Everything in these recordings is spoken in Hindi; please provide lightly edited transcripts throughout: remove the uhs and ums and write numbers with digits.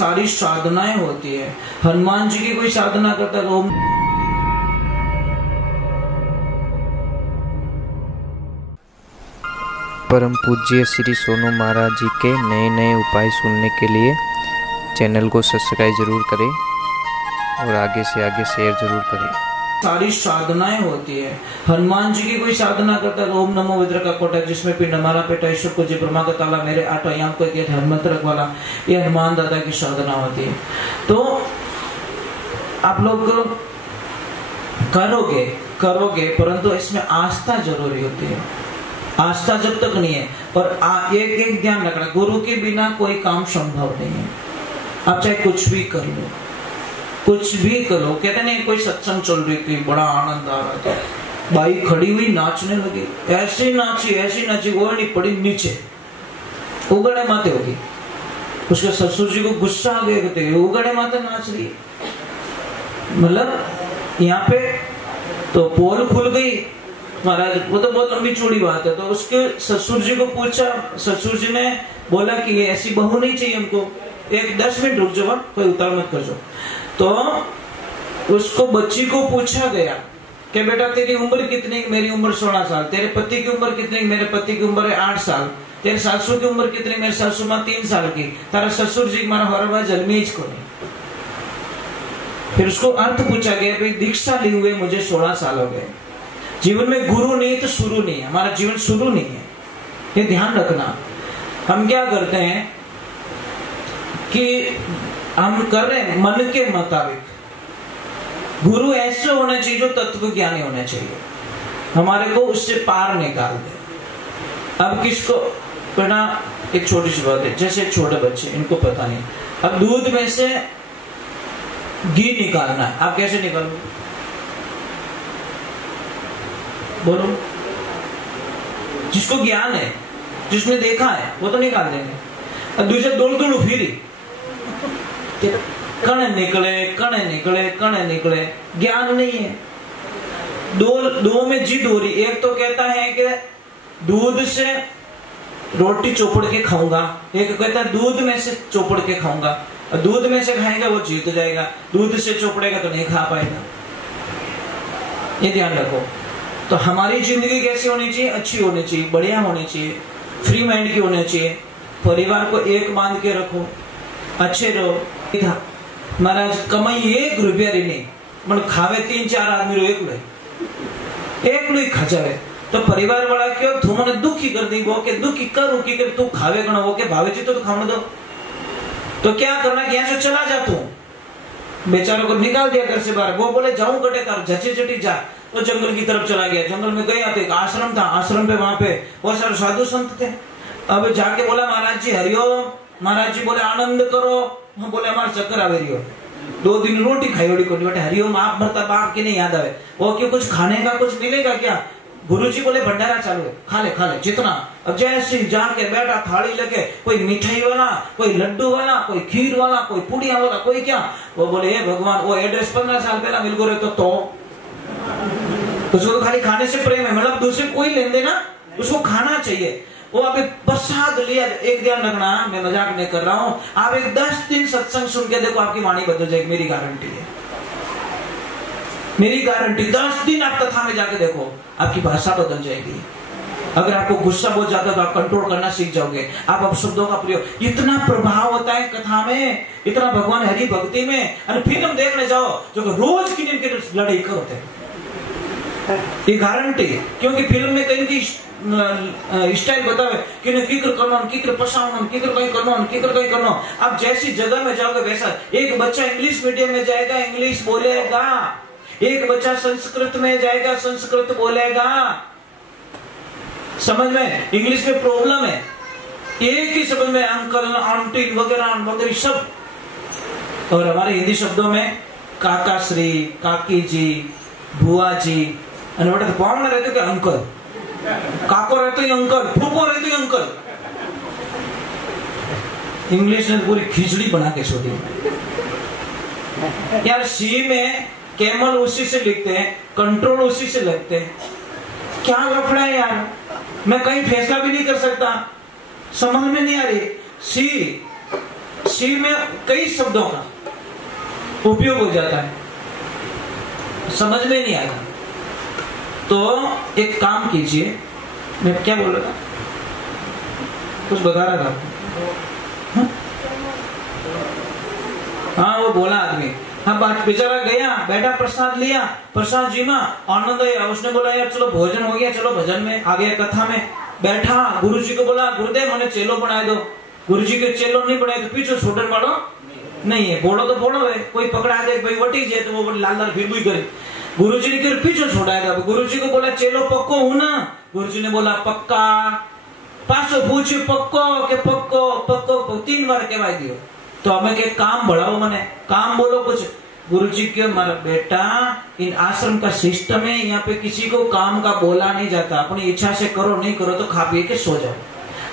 सारी साधनाएं होती है। हनुमान जी की कोई साधना करता तो परम पूज्य श्री सोनू महाराज जी के नए नए उपाय सुनने के लिए चैनल को सब्सक्राइब जरूर करें और आगे से आगे शेयर जरूर करें। सारी साधनाएं होती है। हनुमान जी की कोई साधना करता है तो ओम नमो विद्र का कोटक, जिसमें पिंड हमारा पेटा ईश्वर को जी ब्रह्मा का ताला मेरे आठ आयाम को दिया हनुमंत रख वाला, ये हनुमान दादा की साधना होती है। तो आप लोग करोगे परंतु इसमें आस्था जरूरी होती है। आस्था जब तक नहीं है, और एक ध्यान रखना, गुरु के बिना कोई काम संभव नहीं है। आप चाहे कुछ भी कर लो, कुछ भी करो। कहते नहीं, कोई सत्संग चल रही थी, बड़ा आनंद आ रहा था, बाई खड़ी हुई नाचने लगी, ऐसी नाची वो नहीं पड़ी नीचे, उगड़े माते होगी। उसके ससुर जी को गुस्सा आ गया, कहते उगड़े माते नाच रही है, मतलब यहाँ पे तो पोल खुल गई महाराज। वो तो बहुत लंबी चौड़ी बात है। तो उसके ससुर जी को पूछा, ससुर जी ने बोला कि ये ऐसी बहू नहीं चाहिए हमको, एक 10 मिनट रुक जाओ, कोई उतार मत कर जाओ। तो उसको बच्ची को पूछा गया कि बेटा तेरी उम्र कितनी? मेरी उम्र 16 साल। तेरे पति की उम्र कितनी? मेरे पति की उम्र है 8 साल। तेरे सासू की उम्र कितनी? मेरे सासू माँ 3 साल की। तारा ससुर जी मारा हरवा जलमीज को नहीं। फिर उसको अर्थ पूछा गया, भाई दीक्षा ली हुए मुझे 16 साल हो गए, जीवन में गुरु नहीं तो शुरू नहीं है, हमारा जीवन शुरू नहीं है। ये ध्यान रखना। हम क्या करते हैं कि हम कर रहे हैं मन के मुताबिक। गुरु ऐसे होना चाहिए जो तत्व ज्ञानी होना चाहिए, हमारे को उससे पार निकाल दे। अब किसको पढ़ा, एक छोटी सी बात है, जैसे छोटे बच्चे, इनको पता नहीं, अब दूध में से घी निकालना है, आप कैसे निकालोगे? बोलो। जिसको ज्ञान है, जिसने देखा है, वो तो निकाल देंगे। अब दूसरे दौड़ फिरी, कण निकले, ज्ञान नहीं है। दो में जिद हो रही। एक तो कहता है कि दूध से रोटी चोपड़ के खाऊंगा, एक कहता है दूध में से चोपड़ के खाऊंगा। और दूध में से खाएगा वो जीत जाएगा, दूध से चोपड़ेगा तो नहीं खा पाएगा। ये ध्यान रखो। तो हमारी जिंदगी कैसी होनी चाहिए? अच्छी होनी चाहिए, बढ़िया होनी चाहिए, फ्री माइंड की होनी चाहिए। परिवार को एक बांध के रखो, अच्छे रहो। महाराज कमाई 1 रुपया नहीं, मन खावे 3-4 आदमी एक लो खा जावे। तो परिवार वाला क्यों तुमने दुखी कर दी, वो के दुखी करूं कि तू खावे गणो, वो के भावे जी तो खाने दो। तो क्या करना कि यहाँ से चला जा, तू बेचारों को निकाल दिया घर से बाहर। वो बोले जाऊं कटे कर, झचे झटी जा। तो जंगल की तरफ चला गया। जंगल में गया तो एक आश्रम था, आश्रम पे वहां पे बहुत सारे साधु संत थे। अब जाके बोला महाराज जी हरिओम। महाराज जी बोले आनंद करो। हम बोले हमारे चक्कर आवे रही हो, 2 दिन रोटी खाई ओडी को बेटे हरिओम आप भरता बाप के नहीं याद आवे। वो क्यों कुछ खाने का कुछ मिलेगा क्या? गुरुजी बोले भंडारा चालू है, खा ले जितना। अब जैसे जाके बैठा, थाली लगे, कोई मिठाई वाला, कोई लड्डू वाला, कोई खीर वाला, कोई पुड़िया वाला, कोई क्या। वो बोले हे भगवान, वो एड्रेस 15 साल पहला मिल गए तो उसको तो खाली खाने से प्रेम है, मतलब दूसरे कोई लेन देना, उसको खाना चाहिए। वो अभी प्रसाद लिया। एक ध्यान रखना, मैं मजाक नहीं कर रहा हूँ, आप एक 10 दिन सत्संग सुन के देखो, आपकी वाणी बदल जाएगी, मेरी गारंटी है, मेरी गारंटी। 10 दिन आप कथा में जाके देखो, आपकी भाषा बदल जाएगी। अगर आपको गुस्सा बहुत ज्यादा तो आप कंट्रोल करना सीख जाओगे, आप अपशब्दों का प्रयोग। इतना प्रभाव होता है कथा में, इतना भगवान हरि भक्ति में। और फिल्म देखने जाओ जो रोज की लड़ाई करते हैं, ये गारंटी। क्योंकि फिल्म में कहीं की स्टाइल बतावे कि किकर करना, किकर पसावना, किकर कहीं करना, किकर कहीं करना। अब जैसी जगह में जाओगे वैसा। एक बच्चा इंग्लिश मीडियम में जाएगा, इंग्लिश बोलेगा। एक बच्चा संस्कृत में जाएगा, संस्कृत बोलेगा। समझ में? इंग्लिश में प्रॉब्लम है, एक ही शब्द में अंकल, आंटी वगैरह सब। और हमारे हिंदी शब्दों में काका श्री, काकी जी, बुआ जी, तो पावना रहते कि अंकल, काको रहते ही अंकल, फूफो रहते ही अंकल। इंग्लिश ने पूरी खिचड़ी बना के छोड़ी यार। सी में कैमल उसी से लिखते हैं, कंट्रोल उसी से लगते हैं। क्या लफड़ा है यार, मैं कहीं फैसला भी नहीं कर सकता, समझ में नहीं आ रही। शिव में कई शब्दों का उपयोग हो जाता है, समझ में नहीं आएगा। तो एक काम कीजिए, मैं क्या बोल रहा था, कुछ बता रहा था। हाँ वो बोला आदमी, हाँ बात बेचारा गया, बैठा, प्रसाद लिया, प्रसाद जी में आनंद आया। उसने बोला यार चलो भोजन हो गया, चलो भजन में आ गया, कथा में बैठा। गुरु जी को बोला गुरुदेव मैंने चेलो बना दो। गुरु जी के चेलो नहीं बनाए तो पीछे छोड़ने वालों नहीं है, बोलो तो बोलो है, कोई पकड़ा दे भाई वटी जाए तो वो लाल लाल फिर भी करे। गुरु जी ने पीछे छोड़ाएगा। गुरु जी को बोला चेलो पक्को हूं ना? गुरु जी ने बोला पक्का। पासो पूछे पक्को के पक्को पक्को 3 बार कहवा दियो। तो हमें के काम बढ़ाओ, मने काम बोलो कुछ। गुरु जी के मारा बेटा इन आश्रम का सिस्टम है, यहाँ पे किसी को काम का बोला नहीं जाता, अपनी इच्छा से करो, नहीं करो तो खा पी के सो जाओ।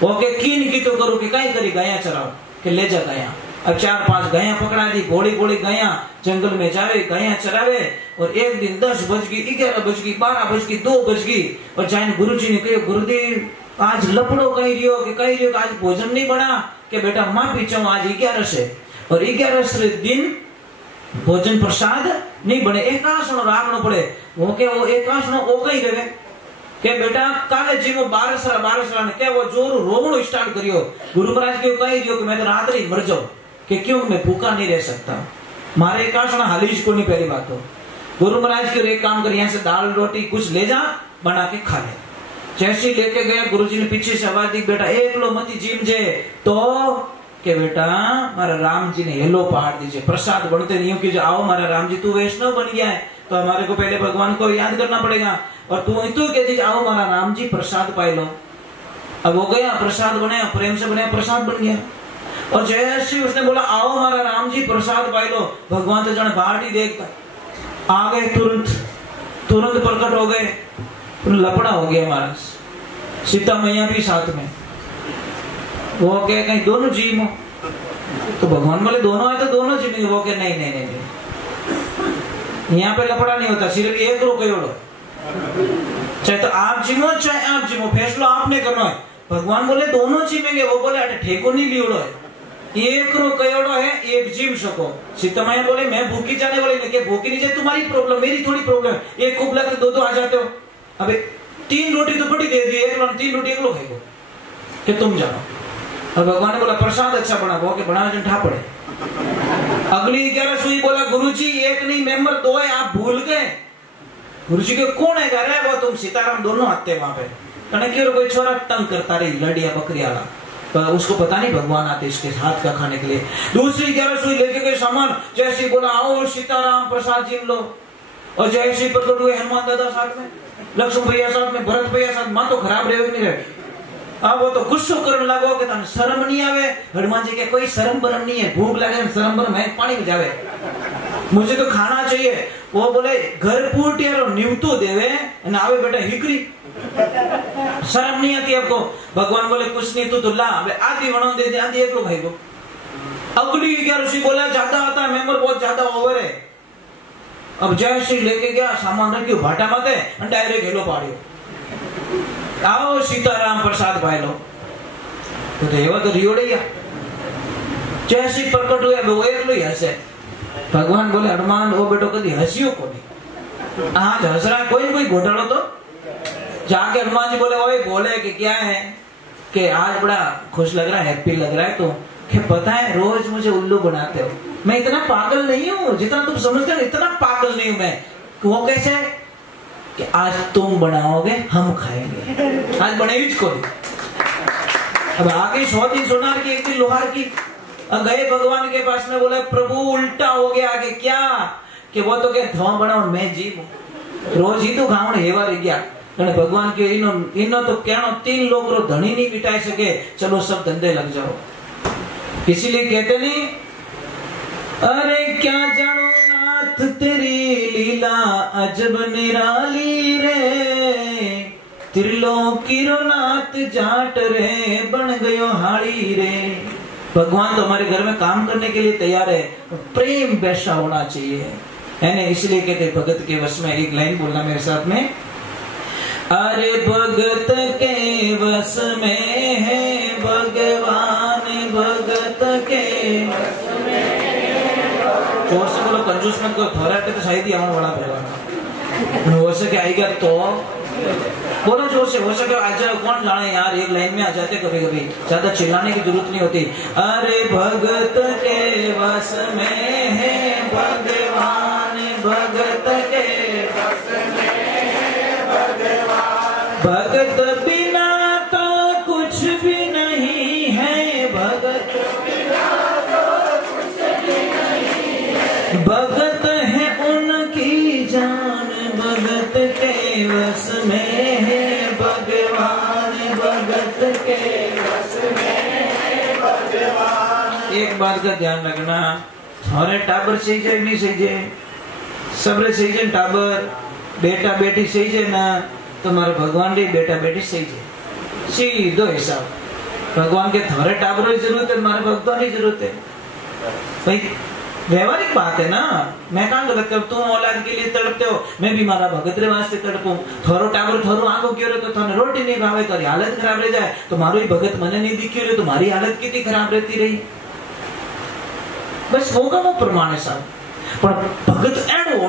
वो के कीन की तो करो कि कहीं करी गाया चराओ के ले जा गाया। अब 4-5 गाया पकड़ा दी, घोड़ी घोड़ी गाया जंगल में जावे, गाया चरावे। और एक दिन 10 बज गई, 11 बज गई, 12 बज गई, 2 बज गई। और जाइन गुरु जी ने कहो गुरुदेव आज लपड़ो कही रियो कि कही रियो आज भोजन नहीं बना के बेटा माफी चाहूं, आज 11 से और 11 दिन भोजन प्रसाद नहीं बने, एकासनो राखनो पड़े। वो के वो एकासनो ओ कही रहे के बेटा काले जी वो 12 ने क्या वो जोर रोवणो स्टार्ट करियो। गुरु महाराज के कही रियो कि मैं तो रात ही मर जाऊं, कि क्यों मैं भूखा नहीं रह सकता, मारे एकासना हालीज को नहीं। पहली बात तो गुरु महाराज के एक काम कर, यहाँ से दाल रोटी कुछ ले जा बना के खा ले। जैसे लेके गया गुरु जी ने पीछे से आवाज दी बेटा एक लो मती जीम जे तो के बेटा मारा राम जी ने हेलो पहाड़ दीजिए। प्रसाद बनते नहीं कि आओ मारा राम जी तू वैष्णव बन गया है तो हमारे को पहले भगवान को याद करना पड़ेगा, और तू कह दीजिए आओ मारा राम जी प्रसाद पाई लो। अब हो गया प्रसाद बनाया, प्रेम से बनाया, प्रसाद बन गया। और जैसे उसने बोला आओ हमारा राम जी प्रसाद पाई लो, भगवान तो जाने बाट ही देखता आ गए, तुरंत प्रकट हो गए। लपड़ा हो गया महाराज, सीता मैया भी साथ में। वो कहे कहीं दोनों जीव हो तो भगवान बोले दोनों है तो दोनों जीव। वो कहे नहीं नहीं नहीं, यहाँ पे लपड़ा नहीं होता, सिर्फ एक रो कयोड़ो, चाहे तो आप जीवो चाहे आप जीवो, फैसला आपने करना है। भगवान बोले दोनों जीवेंगे, वो बोले अरे ठेको नहीं लियोड़ो है, एक रो कयोड़ो है, एक जीव सको। सीता मैया बोले मैं भूखी जाने वाली नहीं, भूखी नहीं जाए तुम्हारी प्रॉब्लम, मेरी थोड़ी प्रॉब्लम। एक कुबला के 2 आ जाते हो। अबे 3 रोटी तो बड़ी दे दी, 3 रोटी एक लोग खाएगो कि तुम जानो। और भगवान ने बोला प्रसाद अच्छा बना, वो के बना ठा पड़े। अगली 11 सुई बोला गुरुजी एक नहीं मेंबर 2 है, आप भूल गए। गुरुजी के कौन है घर है? वो तुम सीताराम दोनों आते वहां पे। क्यों कोई छोरा तंग करता रही लड़िया बकरिया, तो उसको पता नहीं भगवान आते इसके हाथ का खाने के लिए। दूसरी 11 सुई लेके गए सामान, जैसे बोला आओ सीताराम प्रसाद जीम लो। और जैसे प्रकट हुए हनुमान दादा साथ में, लक्ष्मण भैया साथ में, भरत भैया साथ। मां तो खराब रहे नहीं रहे। अब वो तो गुस्सो करने लगो कि तने शर्म नहीं आवे। हनुमान जी के कोई शर्म बरम नहीं है, भूख लगे शर्म बरम है, पानी में जावे, मुझे तो खाना चाहिए। वो बोले घर पूटियारो न्यूतो देवे न आवे बेटा हिकरी, शर्म नहीं आती आपको? भगवान बोले कुछ नहीं तू तो ला, आधी वणो दे दे, आधी एक लोग खाएगो। अगली 11 सी बोला ज्यादा आता है, मेंबर बहुत ज्यादा ओवर है। अब जैसे लेके गया सामान रखियो भाटा माते डायरेक्ट हेलो पाड़ियो, आओ सीताराम प्रसाद पाई लो। तो एवा तो रियोड़िया जैसे प्रकट हुए वो एक लो हसे। भगवान बोले हनुमान वो बेटो कभी हंसियो को नहीं, आज हंस रहा कोई घोटालो तो जाके हनुमान जी बोले ओए बोले कि क्या है कि आज बड़ा खुश लग रहा है, हैप्पी लग रहा है। तो कि पता है रोज मुझे उल्लू बनाते हो, मैं इतना पागल नहीं हूँ जितना तुम समझते हो, इतना पागल नहीं हूँ मैं। वो कैसे कि आज तुम बनाओगे हम खाएंगे, आज बनेगी को। अब आगे 100 दिन सोनार की 1 दिन लोहार की। अब गए भगवान के पास में, बोले प्रभु उल्टा हो गया आगे क्या कि वो तो क्या धुआं बनाओ मैं जीव रोज ही तो खाऊं हेवा रह गया। भगवान के इनो तो कहना 3 लोग रो धनी नहीं बिठाई सके, चलो सब धंधे लग जाओ। इसीलिए कहते नहीं अरे क्या जानो नाथ तेरी लीला अजब निराली रे, त्रिलोकी रो नाथ जाट रे बन गयो हाड़ी रे। भगवान तो हमारे घर में काम करने के लिए तैयार है, प्रेम वैसा होना चाहिए है ना। इसलिए कहते भगत के वश में, एक लाइन बोलना मेरे साथ में, अरे भगत के वश में है भगवान, भगत के जोर से बोलो कंजूस मत करो, थोड़ा पे तो शायद ही आने वाला पड़ेगा। हो सके आएगा तो बोलो जोर से, हो सके आज कौन जाने यार, एक लाइन में आ जाते कभी कभी, ज्यादा चिल्लाने की जरूरत नहीं होती। अरे भगत के वश में है भगवान, भगत के वश में है भगवान, भगत बिना तो कुछ भी नहीं है, भगत बिना तो कुछ भी नहीं है, भगत है उनकी जान, भगत के वश में है भगवान, भगत के वश में है भगवान। एक बात का ध्यान रखना, थारे टाबर सही जाए नहीं सही जाए, सबरे सही जाए, टाबर बेटा बेटी सही जाए ना, तुम्हारे भगवान रे बेटा बेटी सही जाए, सीधो हिसाब। भगवान के थारे टाबरों की जरूरत है, तुम्हारे भगवान की जरूरत है भाई, व्यवहारिक बात है ना। मैं कहाँ गलत कर, तुम औलाद के लिए तड़पते हो, मैं भी मारा भगत रे वास्ते तड़पूं। थोरो टाबर थोरो आंखों क्यों रे, तो थाने रोटी नहीं खावे तो हालत खराब रह जाए, तो मारो ही भगत मने नहीं दिखी रे, तुम्हारी हालत कितनी खराब रहती रही। बस होगा वो प्रमाण है साहब, पर भगत एडो